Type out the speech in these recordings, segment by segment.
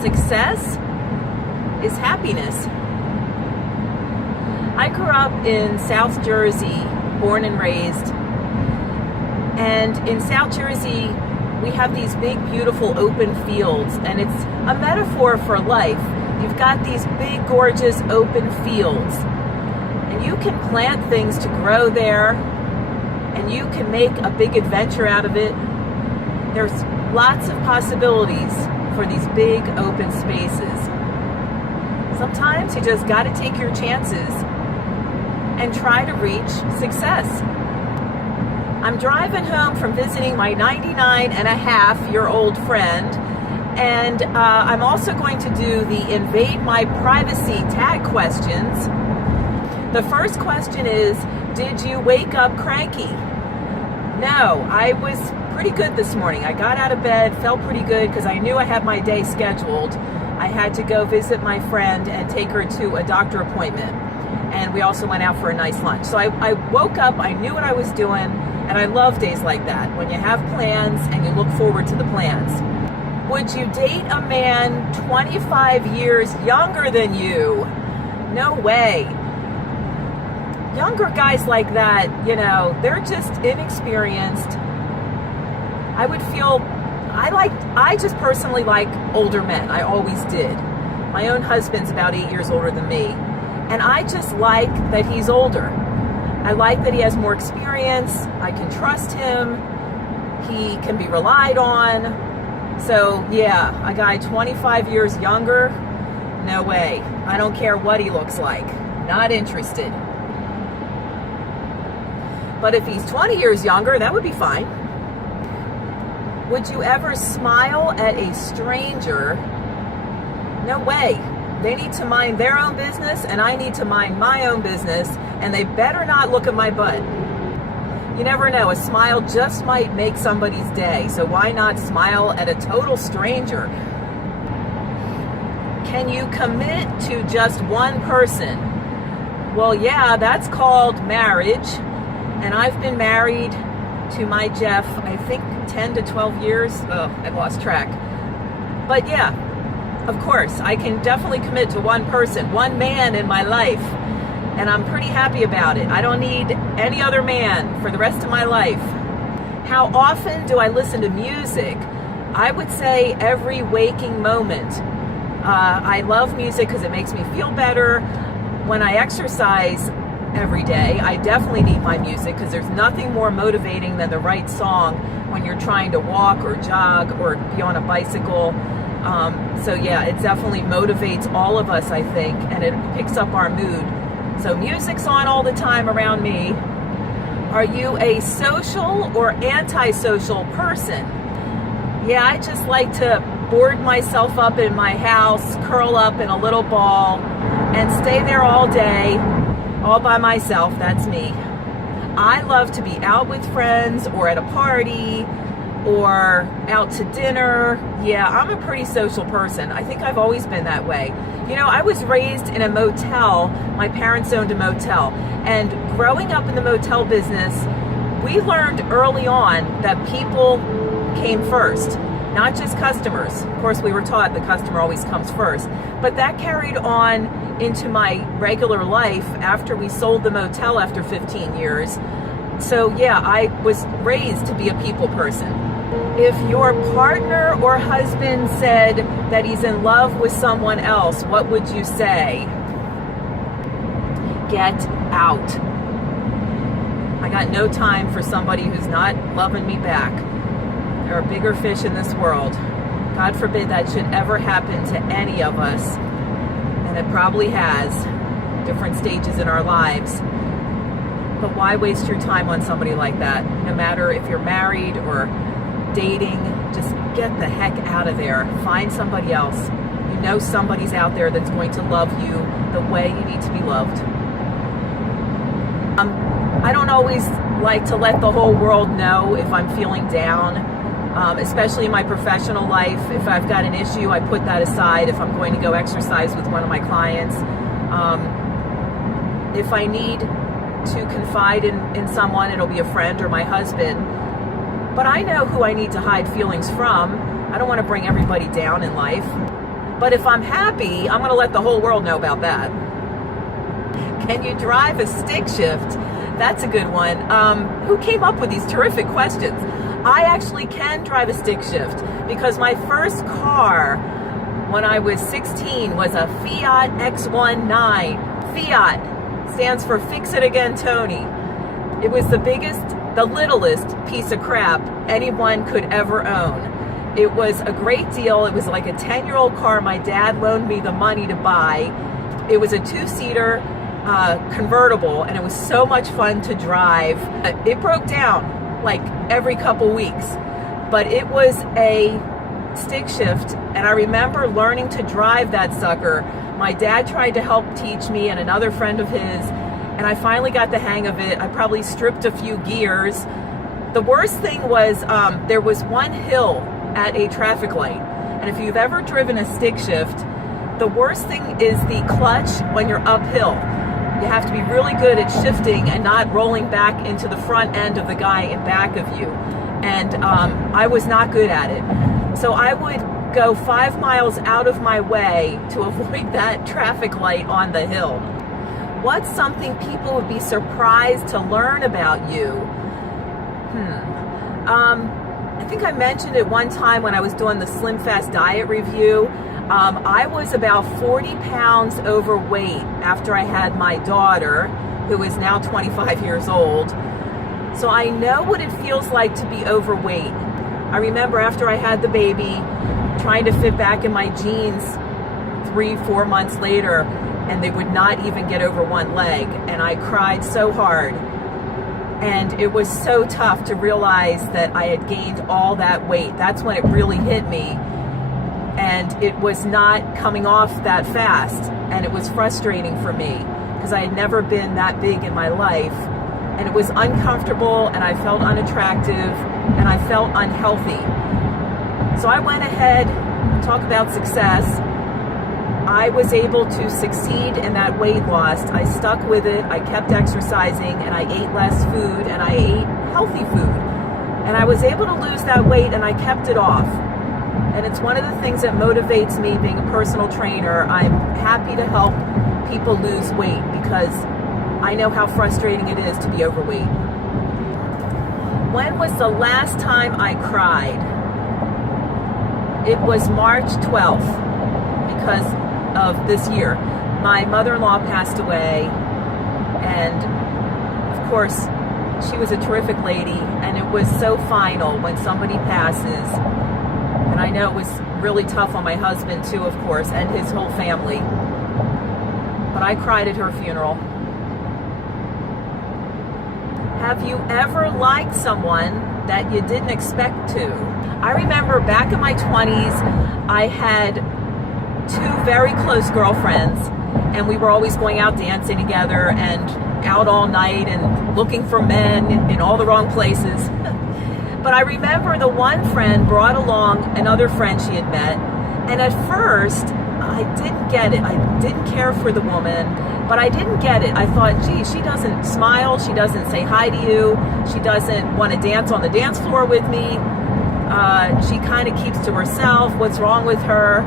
Success is happiness. I grew up in South Jersey, born and raised. And in South Jersey, we have these big, beautiful open fields, and it's a metaphor for life. You've got these big, gorgeous open fields, and you can plant things to grow there, and you can make a big adventure out of it. There's lots of possibilities for these big, open spaces. Sometimes you just got to take your chances and try to reach success. I'm driving home from visiting my 99-and-a-half-year-old friend, and I'm also going to do the Invade My Privacy tag questions. The first question is, did you wake up cranky? No, I was pretty good this morning. I got out of bed, felt pretty good because I knew I had my day scheduled. I had to go visit my friend and take her to a doctor appointment. And we also went out for a nice lunch. So I woke up, I knew what I was doing, and I love days like that, when you have plans and you look forward to the plans. Would you date a man 25 years younger than you? No way. Younger guys like that, they're just inexperienced. I just personally like older men. I always did. My own husband's about 8 years older than me. And I just like that he's older. I like that he has more experience. I can trust him. He can be relied on. So yeah, a guy 25 years younger, no way. I don't care what he looks like. Not interested. But if he's 20 years younger, that would be fine. Would you ever smile at a stranger? No way. They need to mind their own business, and I need to mind my own business, and they better not look at my butt. You never know, a smile just might make somebody's day, so why not smile at a total stranger? Can you commit to just one person? Well, yeah, that's called marriage, and I've been married to my Jeff, I think 10 to 12 years. Oh, I've lost track. But yeah, of course, I can definitely commit to one person, one man in my life, and I'm pretty happy about it. I don't need any other man for the rest of my life. How often do I listen to music? I would say every waking moment. I love music because it makes me feel better. When I exercise every day, I definitely need my music because there's nothing more motivating than the right song when you're trying to walk or jog or be on a bicycle. So yeah, it definitely motivates all of us, I think, and it picks up our mood. So music's on all the time around me. Are you a social or antisocial person? Yeah, I just like to board myself up in my house, curl up in a little ball, and stay there all day, all by myself. That's me. I love to be out with friends or at a party or out to dinner. Yeah, I'm a pretty social person. I think I've always been that way. I was raised in a motel. My parents owned a motel. And growing up in the motel business, we learned early on that people came first, not just customers. Of course, we were taught the customer always comes first. But that carried on into my regular life after we sold the motel after 15 years. So yeah, I was raised to be a people person. If your partner or husband said that he's in love with someone else, what would you say? Get out. I got no time for somebody who's not loving me back. There are bigger fish in this world. God forbid that should ever happen to any of us. And it probably has, different stages in our lives. But why waste your time on somebody like that? No matter if you're married or dating, just get the heck out of there. Find somebody else. You know somebody's out there that's going to love you the way you need to be loved. I don't always like to let the whole world know if I'm feeling down, especially in my professional life. If I've got an issue, I put that aside if I'm going to go exercise with one of my clients. If I need to confide in someone, it'll be a friend or my husband. But I know who I need to hide feelings from. I don't want to bring everybody down in life. But if I'm happy, I'm going to let the whole world know about that. Can you drive a stick shift? That's a good one. Who came up with these terrific questions? I actually can drive a stick shift because my first car when I was 16 was a Fiat X19. Fiat stands for Fix It Again Tony. It was the littlest piece of crap anyone could ever own. It was a great deal. It was like a 10-year-old car my dad loaned me the money to buy. It was a 2-seater convertible, and it was so much fun to drive. It broke down like every couple weeks, but it was a stick shift, and I remember learning to drive that sucker. My dad tried to help teach me and another friend of his, and I finally got the hang of it. I probably stripped a few gears. The worst thing was there was one hill at a traffic light, and if you've ever driven a stick shift, the worst thing is the clutch when you're uphill. You have to be really good at shifting and not rolling back into the front end of the guy in back of you. And I was not good at it. So I would go 5 miles out of my way to avoid that traffic light on the hill. What's something people would be surprised to learn about you? I think I mentioned it one time when I was doing the Slim Fast diet review. I was about 40 pounds overweight after I had my daughter, who is now 25 years old. So I know what it feels like to be overweight. I remember after I had the baby, trying to fit back in my jeans 3-4 months later, and they would not even get over one leg. And I cried so hard. And it was so tough to realize that I had gained all that weight. That's when it really hit me. And it was not coming off that fast. And it was frustrating for me because I had never been that big in my life. And it was uncomfortable, and I felt unattractive, and I felt unhealthy. So I went ahead, talk about success. I was able to succeed in that weight loss. I stuck with it. I kept exercising, and I ate less food, and I ate healthy food. And I was able to lose that weight, and I kept it off. And it's one of the things that motivates me being a personal trainer. I'm happy to help people lose weight because I know how frustrating it is to be overweight. When was the last time I cried? It was March 12th because of this year. My mother-in-law passed away, and of course she was a terrific lady, and it was so final when somebody passes. And I know it was really tough on my husband too, of course, and his whole family. But I cried at her funeral. Have you ever liked someone that you didn't expect to? I remember back in my 20s, I had 2 very close girlfriends, and we were always going out dancing together and out all night and looking for men in all the wrong places. But I remember the one friend brought along another friend she had met, and at first I didn't get it. I didn't care for the woman, but I didn't get it. I thought, gee, she doesn't smile, she doesn't say hi to you, she doesn't want to dance on the dance floor with me, she kind of keeps to herself, what's wrong with her?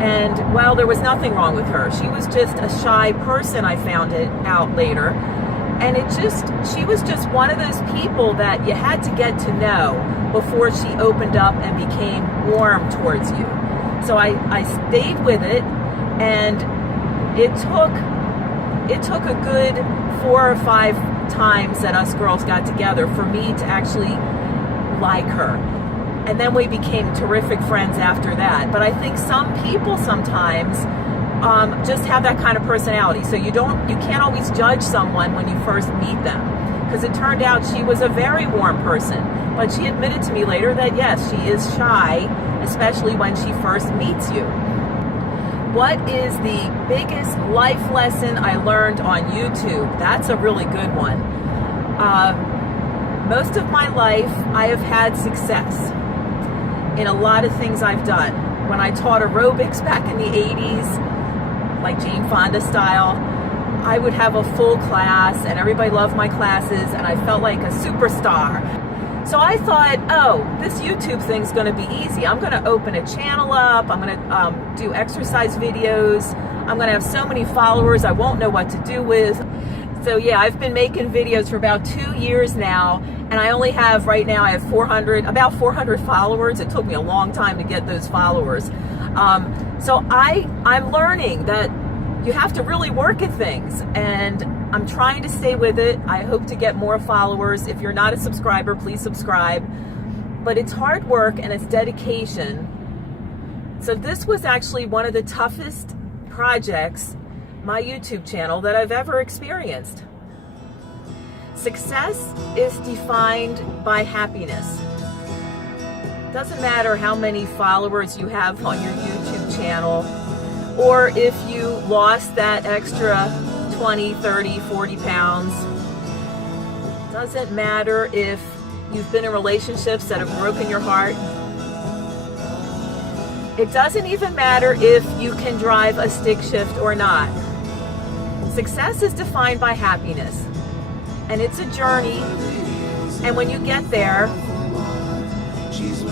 And well, there was nothing wrong with her. She was just a shy person, I found it out later. And she was just one of those people that you had to get to know before she opened up and became warm towards you. So I stayed with it, and it took a good 4 or 5 times that us girls got together for me to actually like her. And then we became terrific friends after that. But I think some people sometimes just have that kind of personality. So you can't always judge someone when you first meet them. Because it turned out she was a very warm person. But she admitted to me later that yes, she is shy, especially when she first meets you. What is the biggest life lesson I learned on YouTube? That's a really good one. Most of my life, I have had success in a lot of things I've done. When I taught aerobics back in the 80s, like Jane Fonda style, I would have a full class and everybody loved my classes and I felt like a superstar. So I thought, oh, this YouTube thing's going to be easy. I'm going to open a channel up. I'm going to do exercise videos. I'm going to have so many followers I won't know what to do with. So yeah, I've been making videos for about 2 years now, and I only have, right now, I have about 400 followers. It took me a long time to get those followers. So I'm learning that you have to really work at things, and I'm trying to stay with it. I hope to get more followers. If you're not a subscriber, please subscribe. But it's hard work and it's dedication. So this was actually one of the toughest projects, my YouTube channel, that I've ever experienced. Success is defined by happiness. Doesn't matter how many followers you have on your YouTube channel, or if you lost that extra 20, 30, 40 pounds. Doesn't matter if you've been in relationships that have broken your heart. It doesn't even matter if you can drive a stick shift or not. Success is defined by happiness, and it's a journey, and when you get there,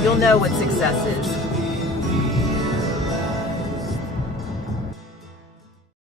you'll know what success is.